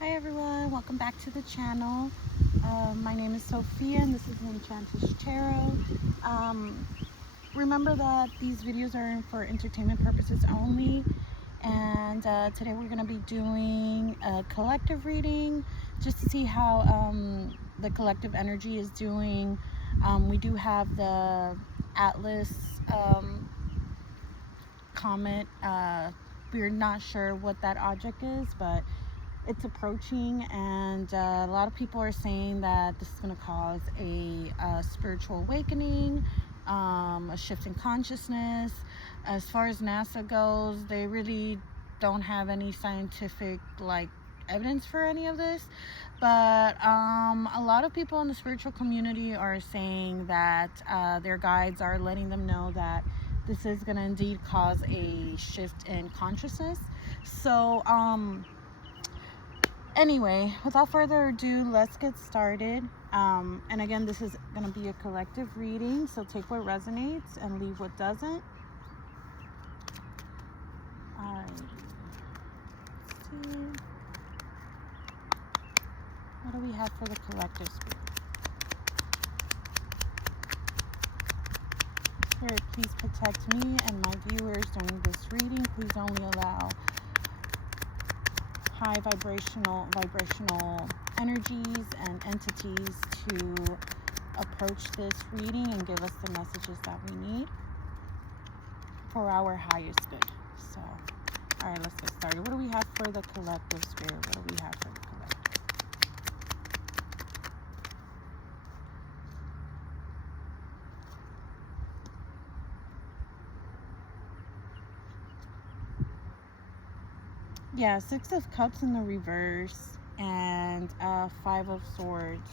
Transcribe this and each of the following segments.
Hi everyone, welcome back to the channel. My name is Sophia and this is Enchantress Tarot. Um, Remember that these videos are for entertainment purposes only, and today we're going to be doing a collective reading just to see how the collective energy is doing. We do have the Atlas comet. We're not sure what that object is, but it's approaching, and a lot of people are saying that this is going to cause a spiritual awakening, a shift in consciousness. As far as NASA goes, they really don't have any scientific evidence for any of this, but a lot of people in the spiritual community are saying that their guides are letting them know that this is going to indeed cause a shift in consciousness. So anyway, without further ado, let's get started. And again, this is going to be a collective reading, so take what resonates and leave what doesn't. All right. Let's see. What do we have for the collective spirit? Spirit, please protect me and my viewers during this reading. Please only allow high vibrational energies and entities to approach this reading and give us the messages that we need for our highest good. So, all right, let's get started. What do we have for the collective spirit? What do we have for the collective? Yeah, Six of Cups in the reverse and Five of Swords.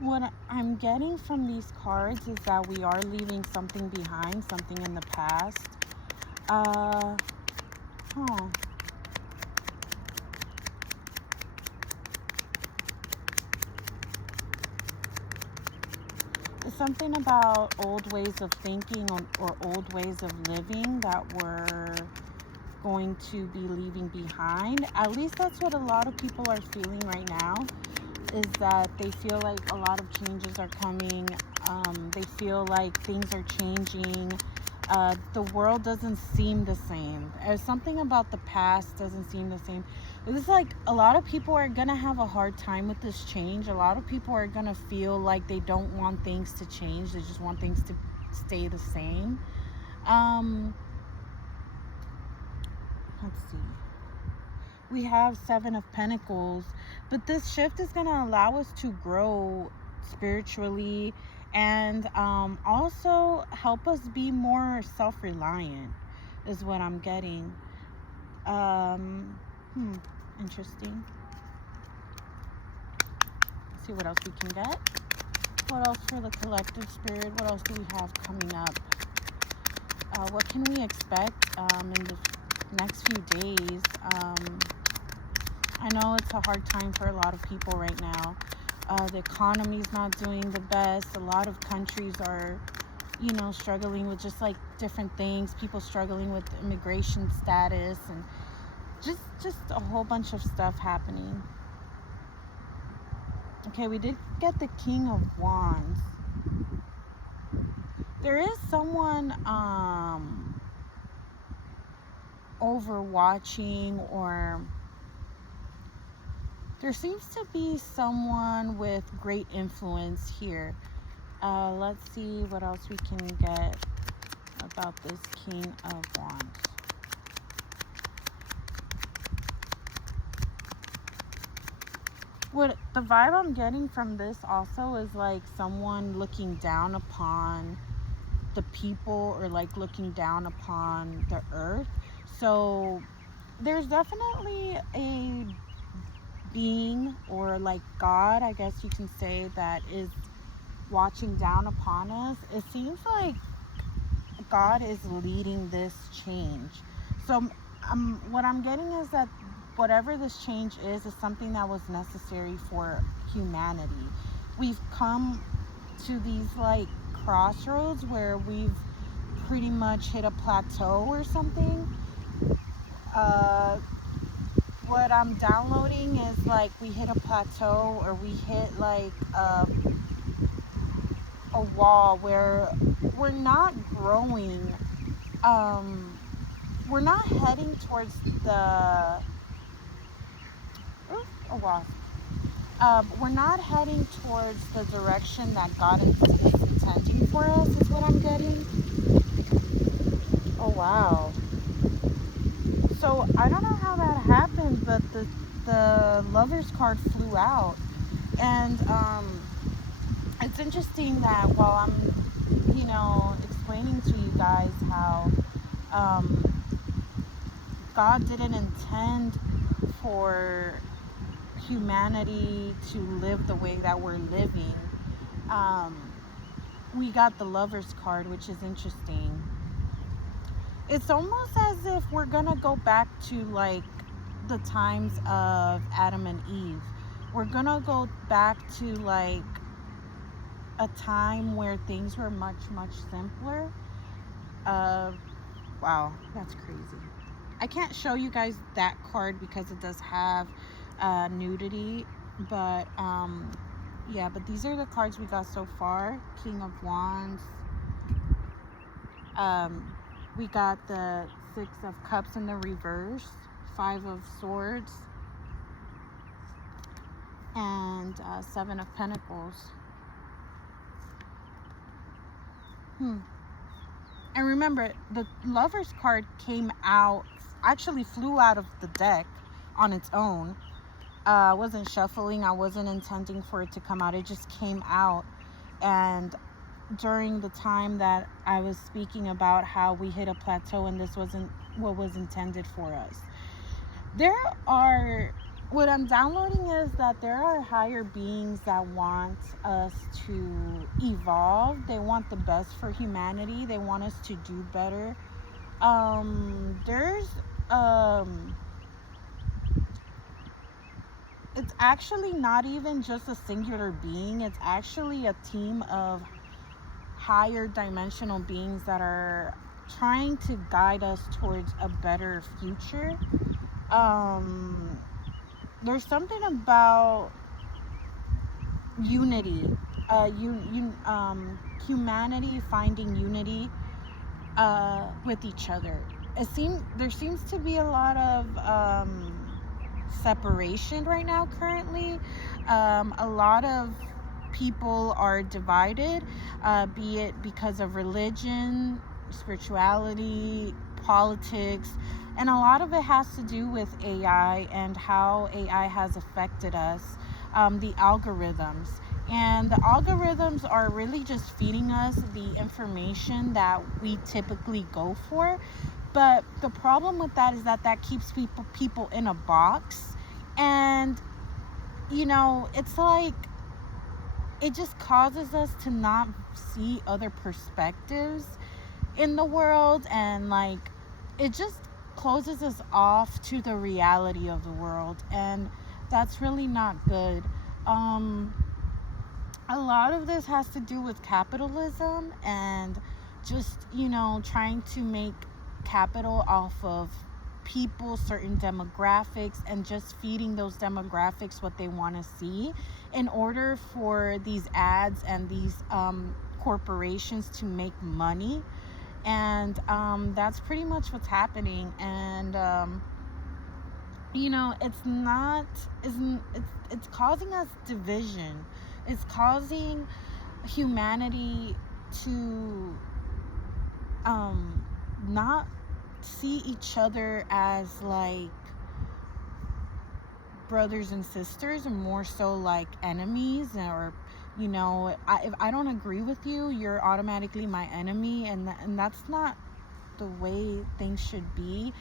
What I'm getting from these cards is that we are leaving something behind, something in the past. It's something about old ways of thinking or old ways of living that we're going to be leaving behind. At least that's what a lot of people are feeling right now, is that they feel like a lot of changes are coming. They feel like things are changing. The world doesn't seem the same. Something about the past doesn't seem the same. It's like a lot of people are gonna have a hard time with this change. A lot of people are gonna feel like they don't want things to change. They just want things to stay the same. Let's see. We have Seven of Pentacles, but this shift is gonna allow us to grow spiritually and also help us be more self-reliant is what I'm getting. Interesting. Let's see what else we can get. What else for the collective spirit? What else do we have coming up? What can we expect in the next few days? I know it's a hard time for a lot of people right now. The economy's not doing the best. A lot of countries are, struggling with just like different things. People struggling with immigration status and just a whole bunch of stuff happening. Okay, we did get the King of Wands. There is someone overwatching, or there seems to be someone with great influence here. Let's see what else we can get about this King of Wands. What the vibe I'm getting from this also is like someone looking down upon the people, or like looking down upon the earth. So there's definitely a being, or like God, I guess you can say, that is watching down upon us. It seems like God is leading this change. So what I'm getting is that whatever this change is something that was necessary for humanity. We've come to these like crossroads where we've pretty much hit a plateau or something. what I'm downloading is like we hit a plateau, or we hit like a wall where we're not growing. Um, we're not heading towards the a wasp. We're not heading towards the direction that God is intending for us. Is what I'm getting. Oh wow. So I don't know how that happened, but the Lovers card flew out, and it's interesting that while I'm, explaining to you guys how um, God didn't intend for humanity to live the way that we're living, um, we got the Lovers card, which is interesting. It's almost as if we're gonna go back to like the times of Adam and Eve. We're gonna go back to like a time where things were much, much simpler. Wow, that's crazy. I can't show you guys that card because it does have nudity, but yeah, but these are the cards we got so far. King of Wands. We got the Six of Cups in the reverse, Five of Swords, and Seven of Pentacles. And remember, the Lovers card came out, actually flew out of the deck on its own. I wasn't shuffling. I wasn't intending for it to come out. It just came out. And during the time that I was speaking about how we hit a plateau and this wasn't what was intended for us, what I'm downloading is that there are higher beings that want us to evolve. They want the best for humanity. They want us to do better. It's actually not even just a singular being. It's actually a team of higher dimensional beings that are trying to guide us towards a better future. There's something about unity, humanity finding unity with each other. There seems to be a lot of separation right now currently. A lot of people are divided, be it because of religion, spirituality, politics, and a lot of it has to do with AI and how AI has affected us, the algorithms. And the algorithms are really just feeding us the information that we typically go for. But the problem with that is that keeps people in a box. And, it's like, it just causes us to not see other perspectives in the world, and like it just closes us off to the reality of the world, and that's really not good. A lot of this has to do with capitalism and just trying to make capital off of people, certain demographics, and just feeding those demographics what they want to see in order for these ads and these corporations to make money. And that's pretty much what's happening. And it's causing us division. It's causing humanity to not see each other as like brothers and sisters, and more so like enemies. Or if I don't agree with you, you're automatically my enemy, and that's not the way things should be.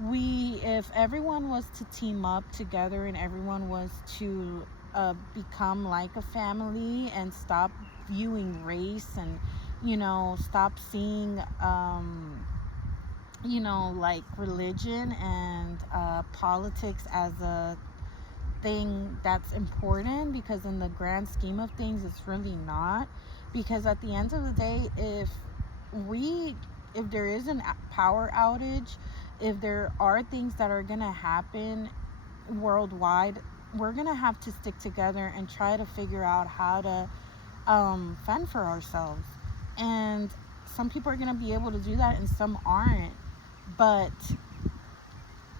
If everyone was to team up together and everyone was to become like a family and stop viewing race and stop seeing like religion and politics as a thing that's important, because in the grand scheme of things it's really not. Because at the end of the day, if there is a power outage, if there are things that are gonna happen worldwide, we're gonna have to stick together and try to figure out how to fend for ourselves. And some people are gonna be able to do that, and some aren't. But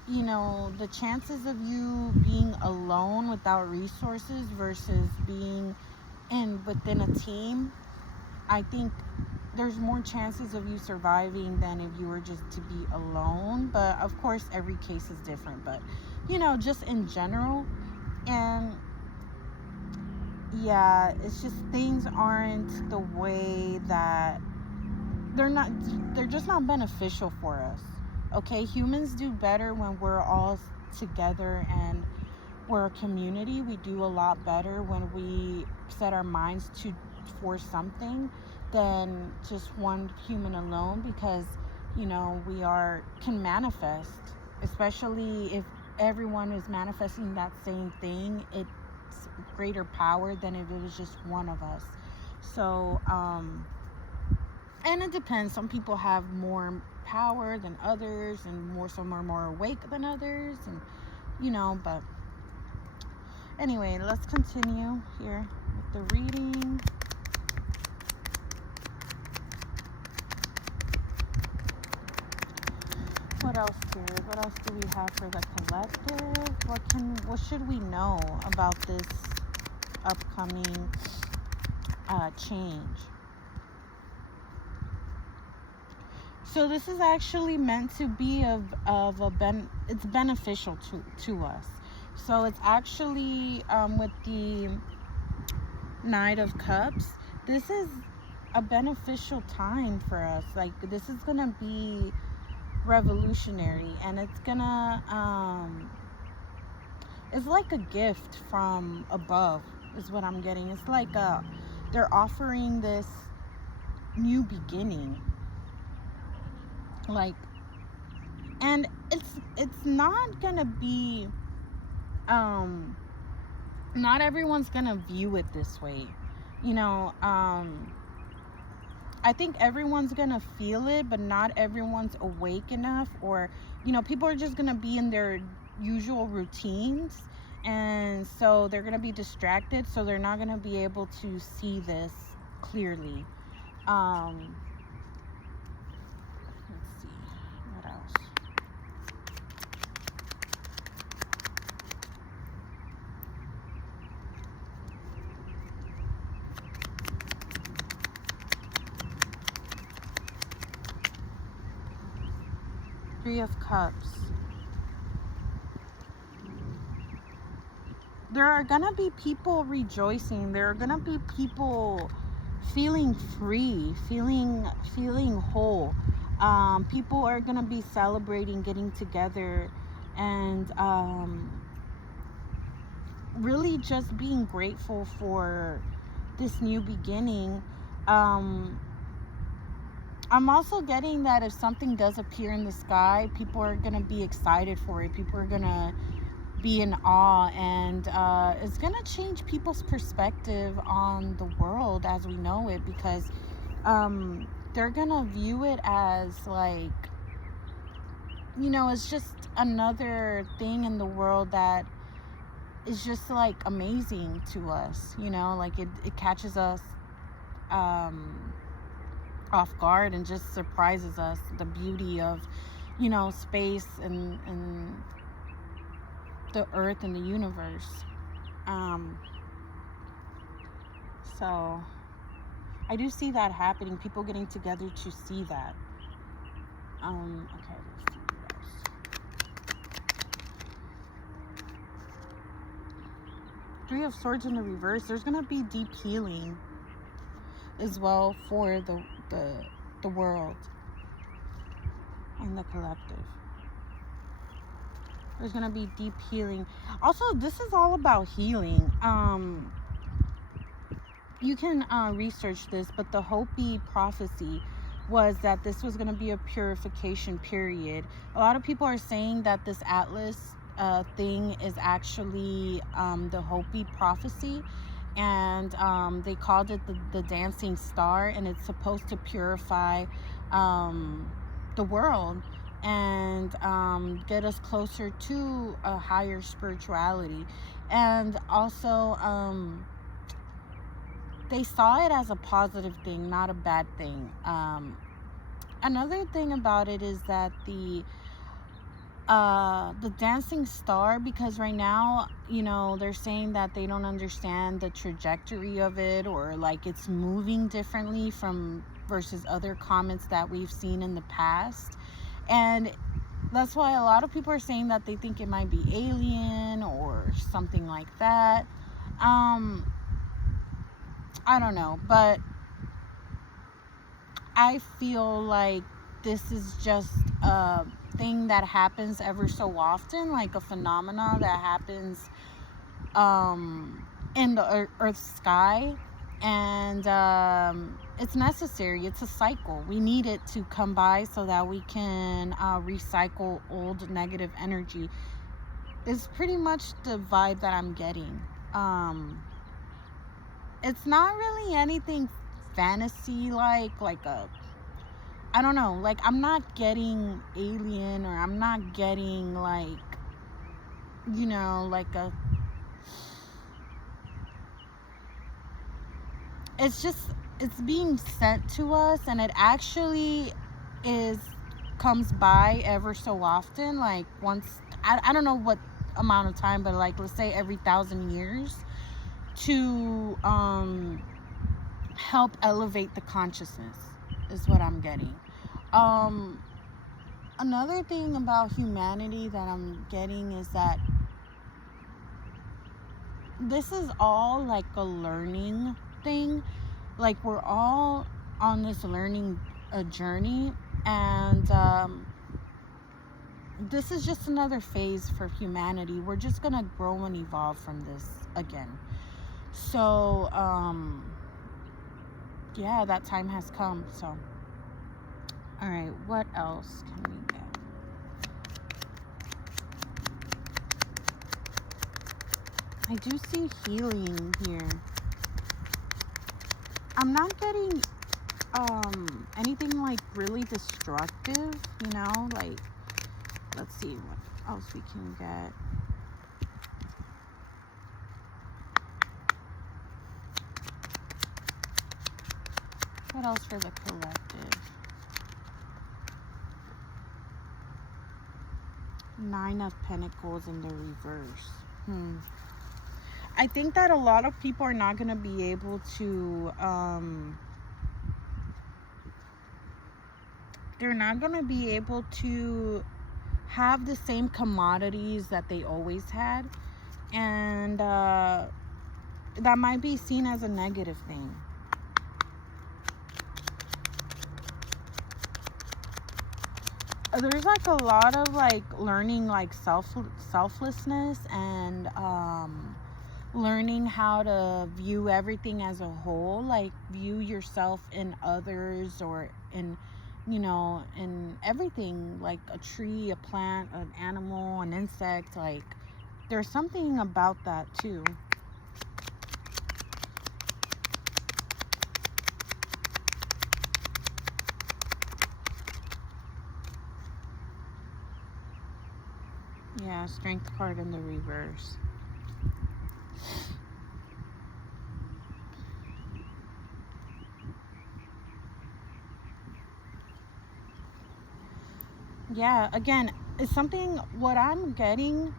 the chances of you being alone without resources versus being within a team, I think there's more chances of you surviving than if you were just to be alone. But of course, every case is different. But just in general, and yeah, it's just things aren't the way that they're just not beneficial for us. Okay, humans do better when we're all together and we're a community. We do a lot better when we set our minds to for something than just one human alone, because we can manifest, especially if everyone is manifesting that same thing. It's greater power than if it was just one of us. So and it depends. Some people have more power than others, and some are more awake than others, and but anyway, let's continue here with the reading. What else here? What else do we have for the collective? What should we know about this upcoming change? So this is actually meant to be it's beneficial to us. So it's actually with the Knight of Cups, this is a beneficial time for us. Like, this is gonna be revolutionary, and it's gonna it's like a gift from above is what I'm getting. It's like they're offering this new beginning, like, and it's not gonna be not everyone's gonna view it this way. I think everyone's gonna feel it, but not everyone's awake enough, or people are just gonna be in their usual routines, and so they're gonna be distracted, so they're not gonna be able to see this clearly. Let's see what else. Three of Cups. There are gonna be people rejoicing. There are gonna be people feeling free, feeling whole. People are gonna be celebrating, getting together, and really just being grateful for this new beginning. I'm also getting that if something does appear in the sky, people are gonna be excited for it. People are gonna be in awe, and it's gonna change people's perspective on the world as we know it, because they're gonna view it as like, it's just another thing in the world that is just like amazing to us. Like it catches us off guard and just surprises us, the beauty of space and the earth and the universe. So I do see that happening, people getting together to see that. Okay, let's see what else. Three of Swords in the reverse. There's gonna be deep healing as well for the world and the collective. There's gonna be deep healing. Also, this is all about healing. You can research this, but the Hopi prophecy was that this was gonna be a purification period. A lot of people are saying that this Atlas thing is actually the Hopi prophecy, and they called it the dancing star, and it's supposed to purify the world. and get us closer to a higher spirituality. And also, they saw it as a positive thing, not a bad thing. Another thing about it is that the dancing star, because right now, they're saying that they don't understand the trajectory of it, or like it's moving differently from versus other comets that we've seen in the past. And that's why a lot of people are saying that they think it might be alien or something like that. I don't know, but I feel like this is just a thing that happens ever so often, like a phenomena that happens in the Earth's sky. And it's necessary. It's a cycle. We need it to come by so that we can recycle old negative energy. It's pretty much the vibe that I'm getting. It's not really anything fantasy like a, I don't know, like I'm not getting alien, or I'm not getting like, like a, it's being sent to us, and it actually comes by ever so often, like once, I don't know what amount of time, but like let's say every 1,000 years, to help elevate the consciousness, is what I'm getting. Another thing about humanity that I'm getting is that this is all like a learning thing. Like we're all on this learning journey, and this is just another phase for humanity. We're just gonna grow and evolve from this again. So yeah, that time has come. So all right, what else can we get? I do see healing here. I'm not getting anything like really destructive, like, let's see what else we can get. What else for the collective? 9 of Pentacles in the reverse. I think that a lot of people are not going to be able to, they're not going to be able to have the same commodities that they always had. And that might be seen as a negative thing. There's like a lot of like learning like selflessness, and learning how to view everything as a whole, like view yourself in others, or in in everything, like a tree, a plant, an animal, an insect. Like there's something about that too. Yeah, Strength card in the reverse. Yeah, again, it's something, what I'm getting,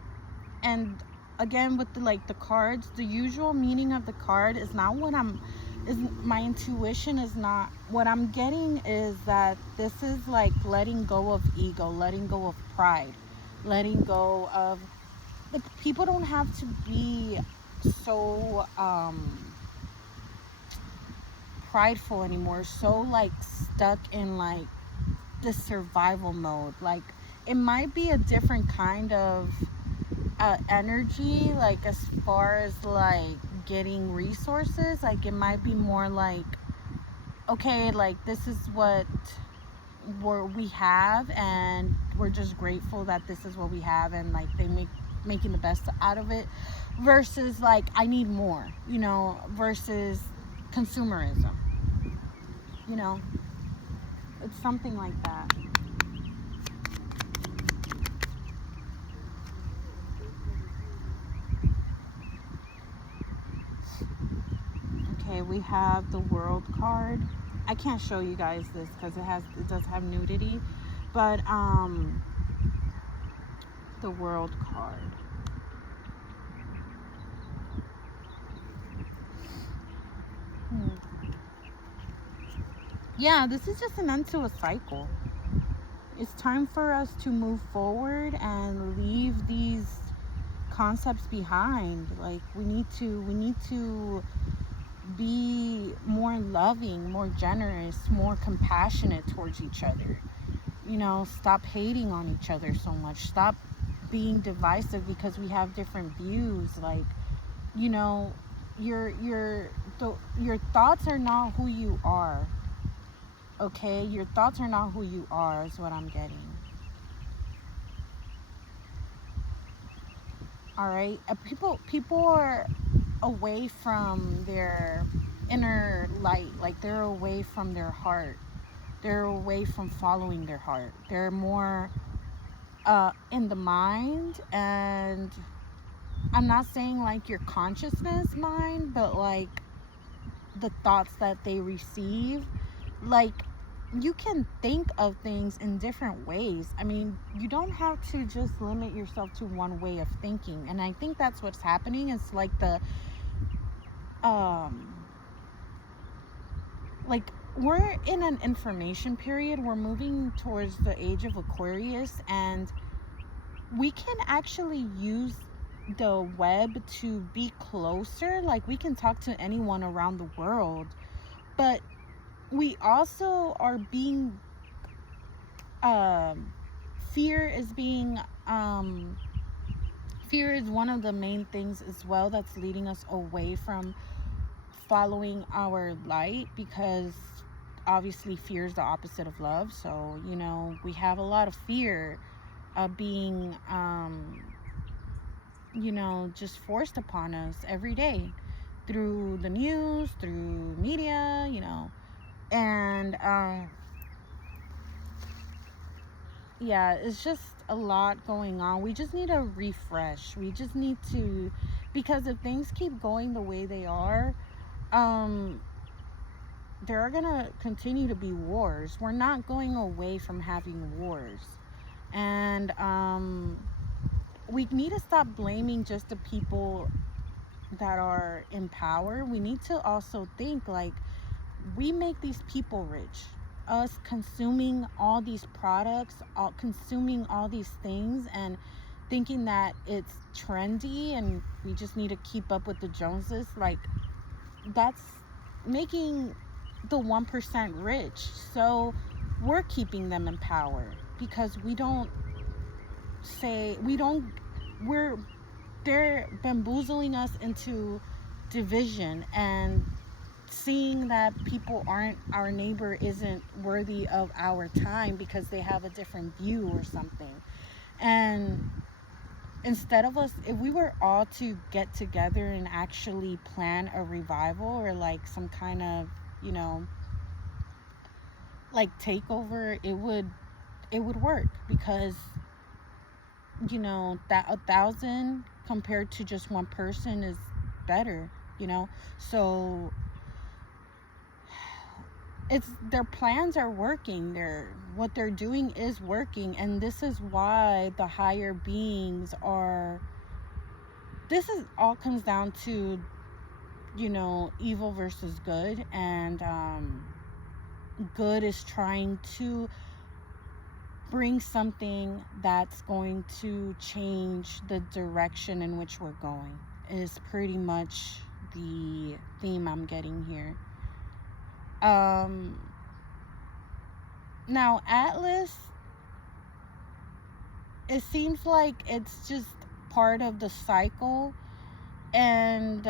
and again with the cards, the usual meaning of the card is not what is my intuition is not what I'm getting. Is that this is like letting go of ego, letting go of pride, letting go of, like, people don't have to be so prideful anymore, so like stuck in like the survival mode. Like it might be a different kind of energy, like as far as like getting resources. Like it might be more like, okay, like this is what we have, and we're just grateful that this is what we have, and like they making the best out of it, versus like I need more, versus consumerism, it's something like that. Okay, we have the World card. I can't show you guys this because it does have nudity, but the World card. Hmm. Yeah, this is just an end to a cycle. It's time for us to move forward and leave these concepts behind. Like we need to be more loving, more generous, more compassionate towards each other. Stop hating on each other so much. Stop being divisive because we have different views. Like, you know, your thoughts are not who you are. Okay, your thoughts are not who you are. Is what I'm getting. All right, people are away from their inner light. Like, they're away from their heart. They're away from following their heart. They're more in the mind. And I'm not saying like your consciousness mind, but like the thoughts that they receive. Like, you can think of things in different ways. I mean, you don't have to just limit yourself to one way of thinking. And I think that's what's happening. It's like um like we're in an information period. We're moving towards the age of Aquarius, and we can actually use the web to be closer. Like, we can talk to anyone around the world, but we also are being um fear is being fear is one of the main things as well that's leading us away from following our light, because obviously fear is the opposite of love. So we have a lot of fear of being just forced upon us every day through the news, through media, and yeah, it's just a lot going on. We just need a refresh. We just need to, because if things keep going the way they are, um there are gonna continue to be wars. We're not going away from having wars. And we need to stop blaming just the people that are in power. We need to also think like, we make these people rich. Us consuming all these products, consuming all these things, and thinking that it's trendy and we just need to keep up with the Joneses. Like, that's making the 1% rich. So we're keeping them in power because we're they're bamboozling us into division and seeing that our neighbor isn't worthy of our time because they have a different view or something. And instead of us, if we were all to get together and actually plan a revival, or like some kind of like takeover, it would work, because that 1,000 compared to just one person is better. So it's their plans are working. What they're doing is working, and this is why the higher beings are. This is all comes down to evil versus good, and good is trying to bring something that's going to change the direction in which we're going, is pretty much the theme I'm getting here. Now Atlas, it seems like it's just part of the cycle, and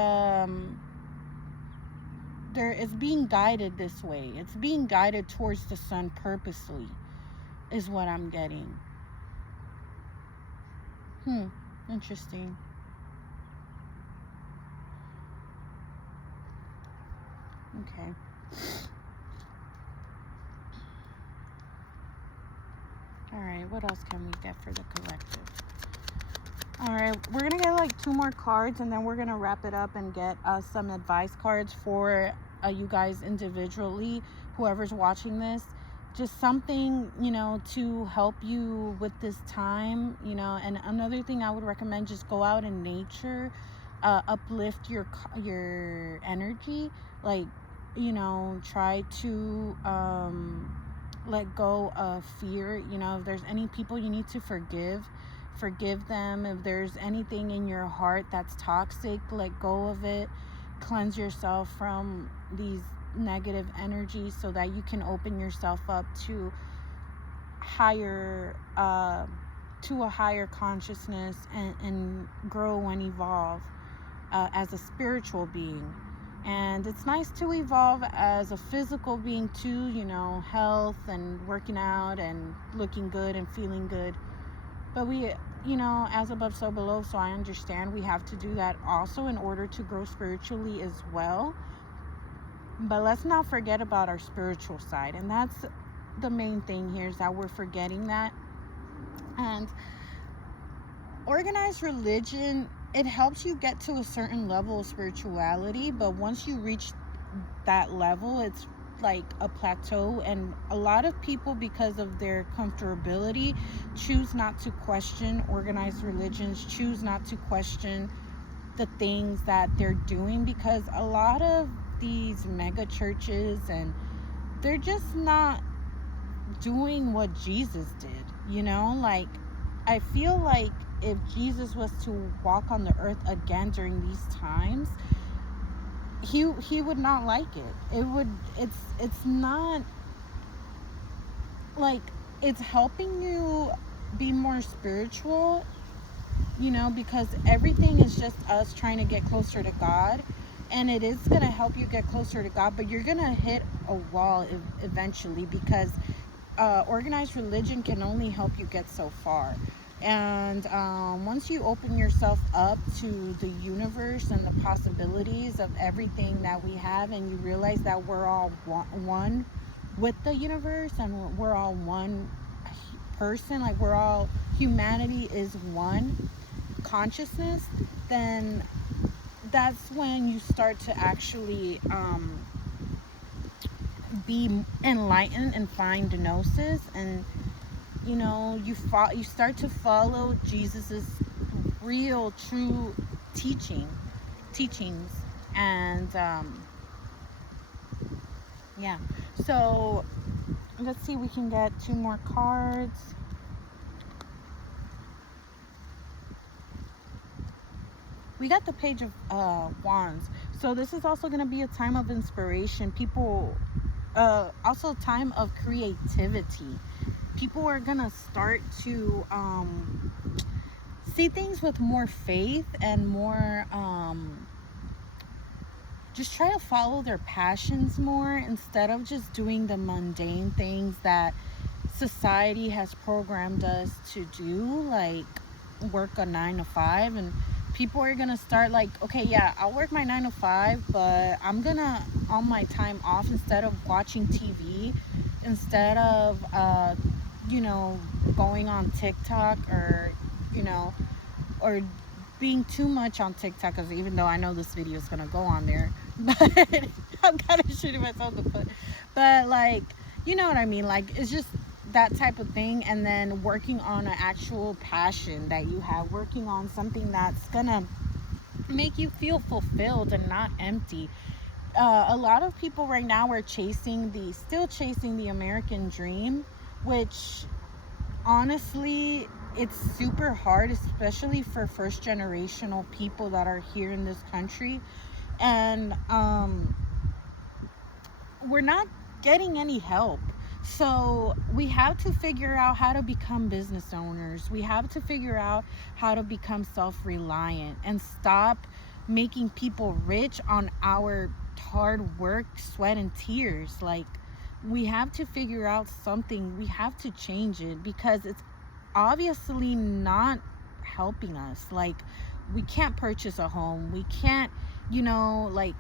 it's being guided this way. It's being guided towards the sun purposely, is what I'm getting. Interesting. Okay. All right, what else can we get for the collective? All right, we're gonna get like 2 more cards, and then we're gonna wrap it up and get some advice cards for you guys individually, whoever's watching this. Just something, to help you with this time, And another thing I would recommend: just go out in nature, uplift your energy, like, try to let go of fear. If there's any people you need to forgive them. If there's anything in your heart that's toxic, let go of it. Cleanse yourself from these negative energies so that you can open yourself up to higher a higher consciousness, and grow and evolve as a spiritual being. And it's nice to evolve as a physical being too, health and working out and looking good and feeling good. But we, as above, so below. So I understand we have to do that also in order to grow spiritually as well. But let's not forget about our spiritual side. And that's the main thing here, is that we're forgetting that. And organized religion, it helps you get to a certain level of spirituality. But once you reach that level, it's like a plateau, and a lot of people, because of their comfortability, choose not to question organized religions, choose not to question the things that they're doing, because a lot of these mega churches, and they're just not doing what Jesus did. Like, I feel like if Jesus was to walk on the earth again during these times, he would not like it. It's not like it's helping you be more spiritual, because everything is just us trying to get closer to God, and it is going to help you get closer to God, but you're going to hit a wall eventually, because organized religion can only help you get so far. And once you open yourself up to the universe and the possibilities of everything that we have, and you realize that we're all one with the universe, and we're all one person, like humanity is one consciousness, then that's when you start to actually be enlightened and find gnosis, and you start to follow Jesus's real, true teachings, and yeah. So let's see, we can get 2 more cards. We got the Page of Wands. So this is also going to be a time of inspiration. People, also a time of creativity. People are gonna start to see things with more faith, and more just try to follow their passions more, instead of just doing the mundane things that society has programmed us to do, like work a 9 to 5. And people are gonna start like, okay, yeah, I'll work my 9 to 5, but I'm gonna, on my time off, instead of watching TV, instead of going on TikTok, or being too much on TikTok, because even though I know this video is gonna go on there, but I'm kind of shooting myself in the foot. But like, you know what I mean? Like, it's just that type of thing. And then working on an actual passion that you have, working on something that's gonna make you feel fulfilled and not empty. A lot of people right now are still chasing the American dream, which honestly, it's super hard, especially for first generational people that are here in this country. And we're not getting any help. So we have to figure out how to become business owners. We have to figure out how to become self-reliant, and stop making people rich on our hard work, sweat, and tears. Like, we have to figure out something. We have to change it, because it's obviously not helping us. Like, we can't purchase a home. We can't, like,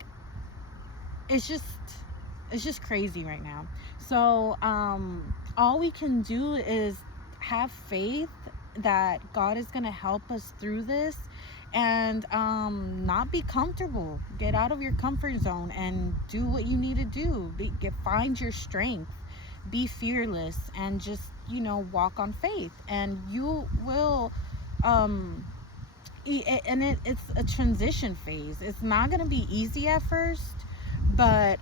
it's just crazy right now. So all we can do is have faith, that God is going to help us through this, and not be comfortable. Get out of your comfort zone and do what you need to do. Find your strength, be fearless, and just, walk on faith, and you will it's a transition phase. It's not going to be easy at first, but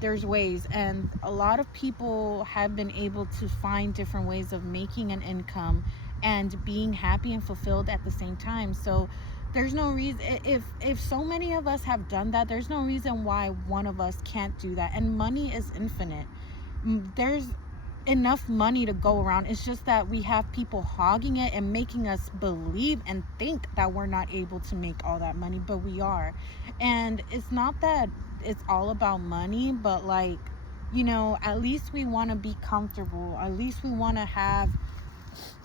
there's ways, and a lot of people have been able to find different ways of making an income and being happy and fulfilled at the same time. So there's no reason, if so many of us have done that, there's no reason why one of us can't do that. And money is infinite. There's enough money to go around. It's just that we have people hogging it and making us believe and think that we're not able to make all that money, but we are. And it's not that it's all about money, but like, at least we want to be comfortable. At least we want to have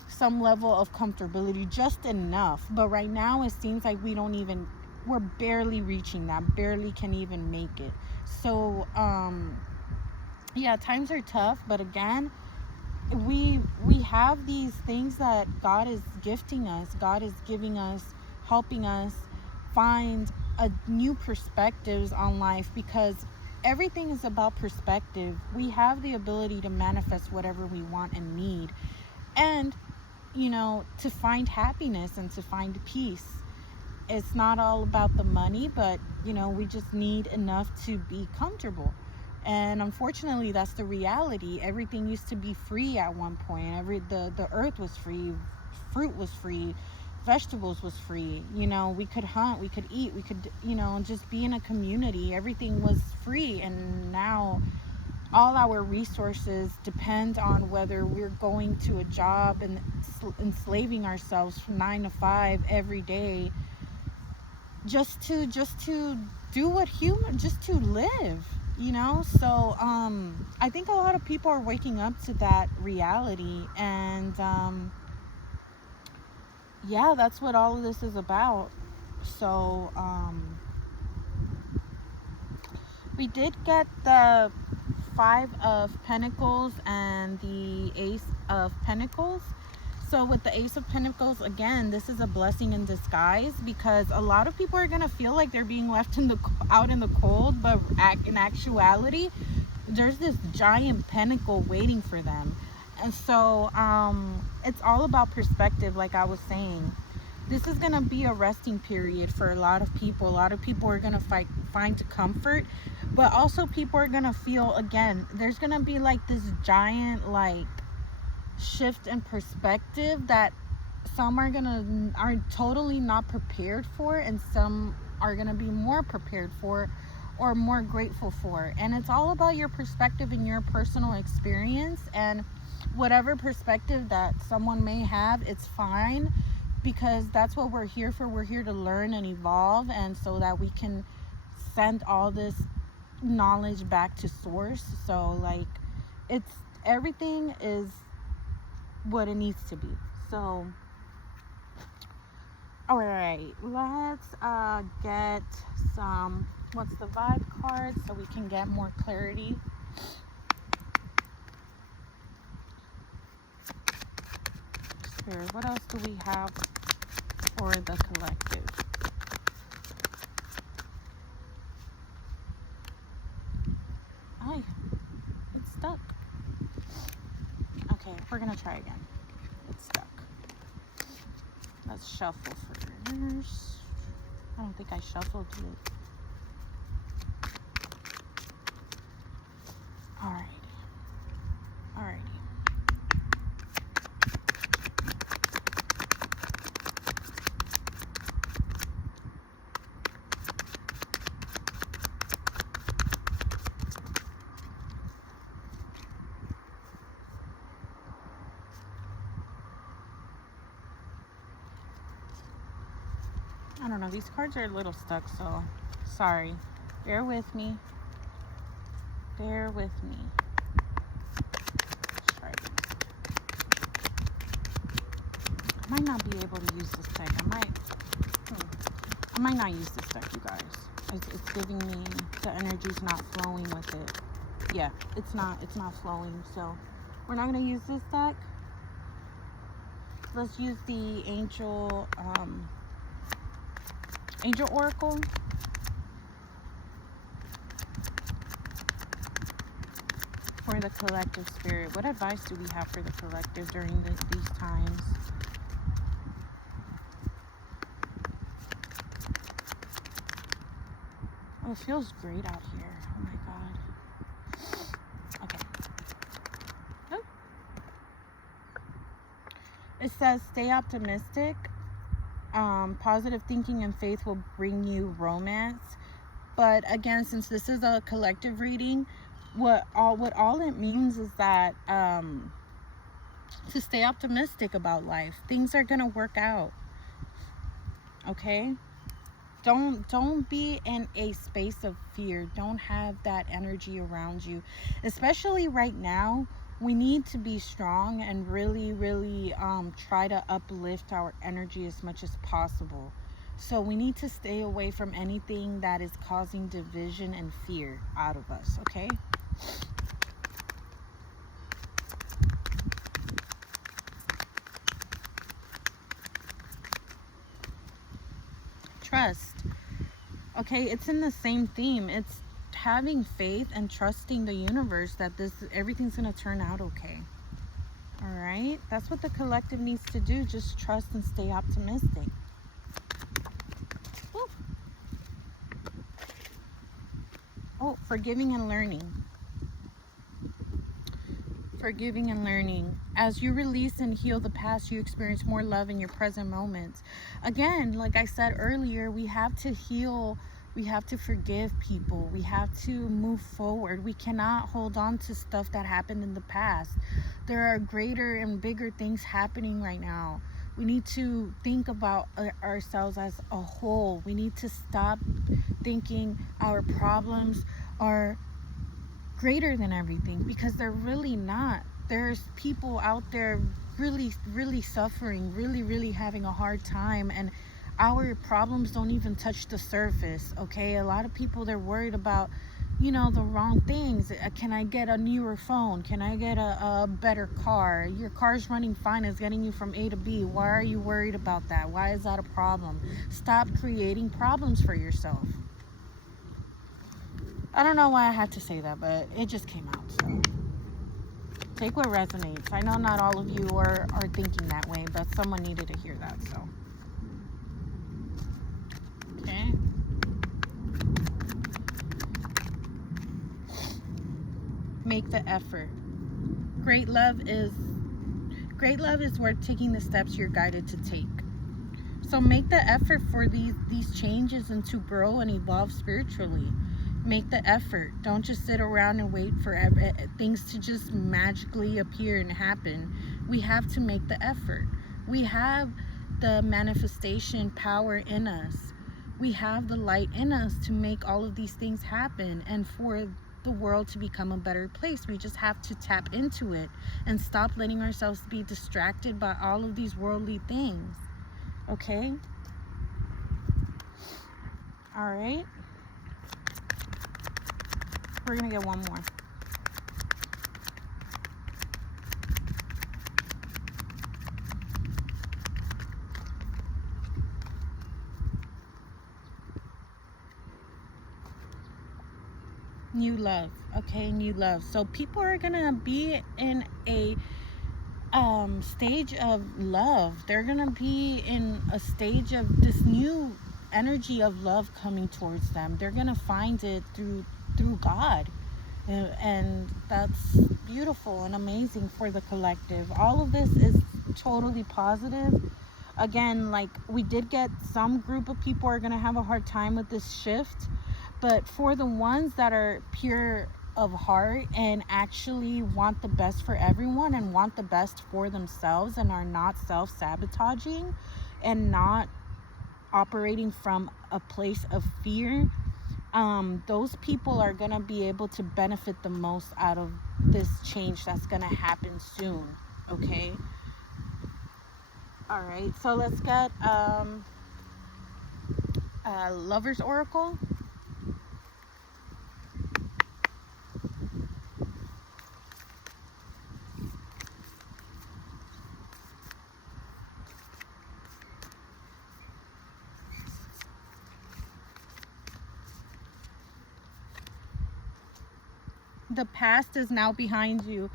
some level of comfortability, just enough. But right now it seems like we're barely reaching that, barely can even make it. So yeah, times are tough, but again, we have these things that God is gifting us. God is giving us, helping us find a new perspectives on life, because everything is about perspective. We have the ability to manifest whatever we want and need, and to find happiness and to find peace. It's not all about the money, but we just need enough to be comfortable. And unfortunately, that's the reality. Everything used to be free at one point. The earth was free, fruit was free, vegetables was free. We could hunt, we could eat, we could just be in a community. Everything was free, and now all our resources depend on whether we're going to a job and enslaving ourselves from 9 to 5 every day, just to do just to live. So I think a lot of people are waking up to that reality, and yeah, that's what all of this is about. So we did get the 5 of Pentacles and the Ace of Pentacles. So with the Ace of Pentacles, again, this is a blessing in disguise, because a lot of people are going to feel like they're being left out in the cold, but in actuality, there's this giant pentacle waiting for them. And so it's all about perspective, like I was saying. This is going to be a resting period for a lot of people. A lot of people are going to find comfort, but also people are going to feel, again, there's going to be like this giant shift in perspective that some are totally not prepared for, and some are gonna be more prepared for or more grateful for. And it's all about your perspective and your personal experience, and whatever perspective that someone may have, it's fine, because that's what we're here for. We're here to learn and evolve, and so that we can send all this knowledge back to source. So everything is what it needs to be. So all right, let's get some what's the vibe card so we can get more clarity. Spirit, what else do we have for the collective? It's stuck. Okay, we're gonna try again. It's stuck. Let's shuffle first. I don't think I shuffled it. Alrighty. I don't know, these cards are a little stuck, so sorry. Bear with me. Let's try again. I might not be able to use this deck. I might not use this deck, you guys. It's giving me the energy's not flowing with it. Yeah, it's not flowing, so we're not gonna use this deck. let's use the angel oracle. For the collective spirit, what advice do we have for the collective during these times? Oh, it feels great out here. Oh my god. Okay. Oh. It says stay optimistic. Positive thinking and faith will bring you romance. But again, since this is a collective reading, what all it means is that to stay optimistic about life. Things are gonna work out. Okay? Don't be in a space of fear. Don't have that energy around you. Especially right now, we need to be strong and really, really try to uplift our energy as much as possible. So we need to stay away from anything that is causing division and fear out of us, okay? Trust. Okay, it's in the same theme. It's having faith and trusting the universe that everything's going to turn out okay. All right? That's what the collective needs to do. Just trust and stay optimistic. Woo. Oh, forgiving and learning. Forgiving and learning. As you release and heal the past, you experience more love in your present moments. Again, like I said earlier, we have to heal. We have to forgive people. We have to move forward. We cannot hold on to stuff that happened in the past. There are greater and bigger things happening right now. We need to think about ourselves as a whole. We need to stop thinking our problems are greater than everything, because they're really not. There's people out there really, really suffering, really, really having a hard time, and our problems don't even touch the surface. Okay, a lot of people, they're worried about, you know, the wrong things. Can I get a newer phone? Can I get a better car? Your car's running fine, it's getting you from A to B. Why are you worried about that? Why is that a problem? Stop creating problems for yourself. I don't know why I had to say that, but it just came out. So take what resonates. I know not all of you are thinking that way, but someone needed to hear that. So okay. Make the effort. Great love is worth taking the steps you're guided to take. So make the effort for these changes and to grow and evolve spiritually. Make the effort. Don't just sit around and wait for things to just magically appear and happen. We have to make the effort. We have the manifestation power in us. We have the light in us to make all of these things happen, and for the world to become a better place. We just have to tap into it and stop letting ourselves be distracted by all of these worldly things. Okay? All right. We're gonna get one more. New love. Okay, new love. So people are gonna be in a stage of love. They're gonna be in a stage of this new energy of love coming towards them. They're gonna find it through God, and that's beautiful and amazing for the collective. All of this is totally positive. Again, like, we did get some group of people are gonna have a hard time with this shift, but for the ones that are pure of heart and actually want the best for everyone and want the best for themselves and are not self-sabotaging and not operating from a place of fear, those people are gonna be able to benefit the most out of this change that's gonna happen soon. Okay. All right, so let's get Lover's Oracle. The past is now behind you.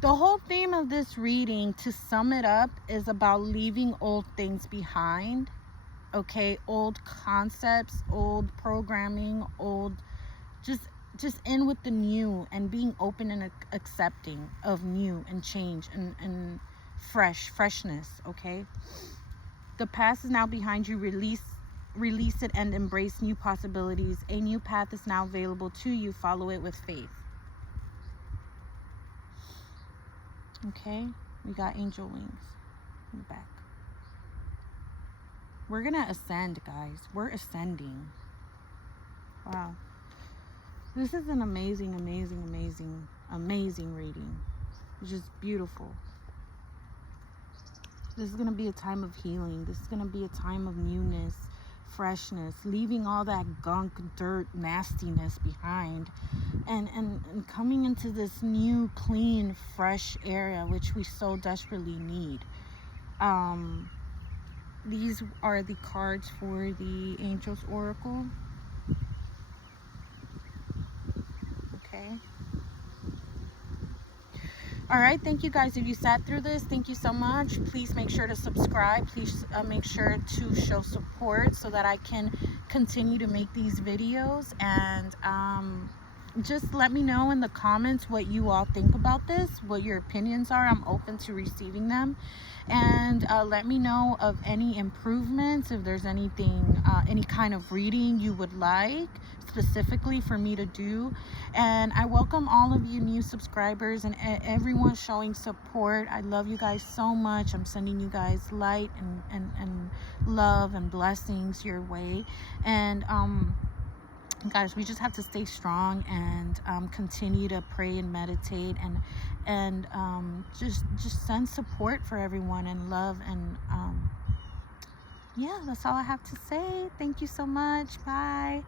The whole theme of this reading, to sum it up, is about leaving old things behind. Okay, old concepts, old programming, old, just in with the new, and being open and accepting of new and change and freshness. Okay, the past is now behind you. Release it and embrace new possibilities. A new path is now available to you. Follow it with faith. Okay, we got angel wings in the back. We're gonna ascend, guys. We're ascending. Wow. This is an amazing reading. It's just beautiful. This is going to be a time of healing. This is going to be a time of newness, freshness, leaving all that gunk, dirt, nastiness behind, and coming into this new, clean, fresh area, which we so desperately need. These are the cards for the Angels Oracle. Okay. All right, thank you guys. If you sat through this, thank you so much. Please make sure to subscribe. Please make sure to show support so that I can continue to make these videos. And just let me know in the comments what you all think about this, what your opinions are. I'm open to receiving them. And let me know of any improvements, if there's anything, any kind of reading you would like specifically for me to do. And I welcome all of you new subscribers and everyone showing support. I love you guys so much. I'm sending you guys light and love and blessings your way. And guys, we just have to stay strong and continue to pray and meditate and just send support for everyone and love. And yeah, that's all I have to say. Thank you so much. Bye.